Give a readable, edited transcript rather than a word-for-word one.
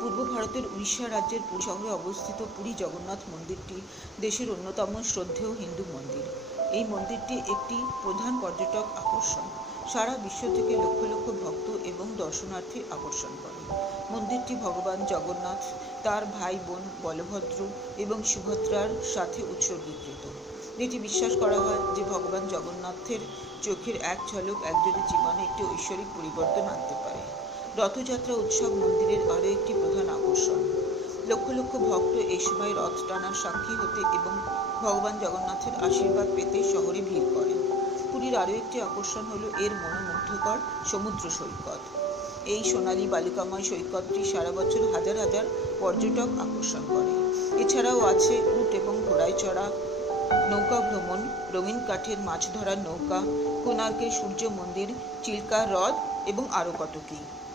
পূর্ব ভারতের উড়িষ্যা রাজ্যের পুরী শহরে অবস্থিত পুরী জগন্নাথ মন্দিরটি দেশের অন্যতম শ্রদ্ধেয় হিন্দু মন্দির। এই মন্দিরটি একটি প্রধান পর্যটক আকর্ষণ। সারা বিশ্ব থেকে লক্ষ লক্ষ ভক্ত এবং দর্শনার্থীর আকর্ষণ করে। মন্দিরটি ভগবান জগন্নাথ, তার ভাই বোন বলভদ্র এবং সুভদ্রার সাথে উৎসর্গীকৃত। এটি বিশ্বাস করা হয় যে ভগবান জগন্নাথের চোখের এক ঝলক একজনের জীবনে একটি ঐশ্বরিক পরিবর্তন আনতে পারে। রথযাত্রা উৎসব মন্দিরের আরও একটি প্রধান আকর্ষণ। লক্ষ লক্ষ ভক্ত এই সময় রথ টানার সাক্ষী হতে এবং ভগবান জগন্নাথের আশীর্বাদ পেতে শহরে ভিড় করেন। পুরীর আরও একটি আকর্ষণ হলো এর মনোমুগ্ধকর সমুদ্র সৈকত। এই সোনালী বালুকাময় সৈকতটি সারা বছর হাজার হাজার পর্যটক আকর্ষণ করে। এছাড়াও আছে উট এবং ঘোড়ায় চড়া, নৌকা ভ্রমণ, রঙিন কাঠের মাছ ধরার নৌকা, কোণার্কের সূর্য মন্দির, চিল্কা হ্রদ এবং আরও কত কী।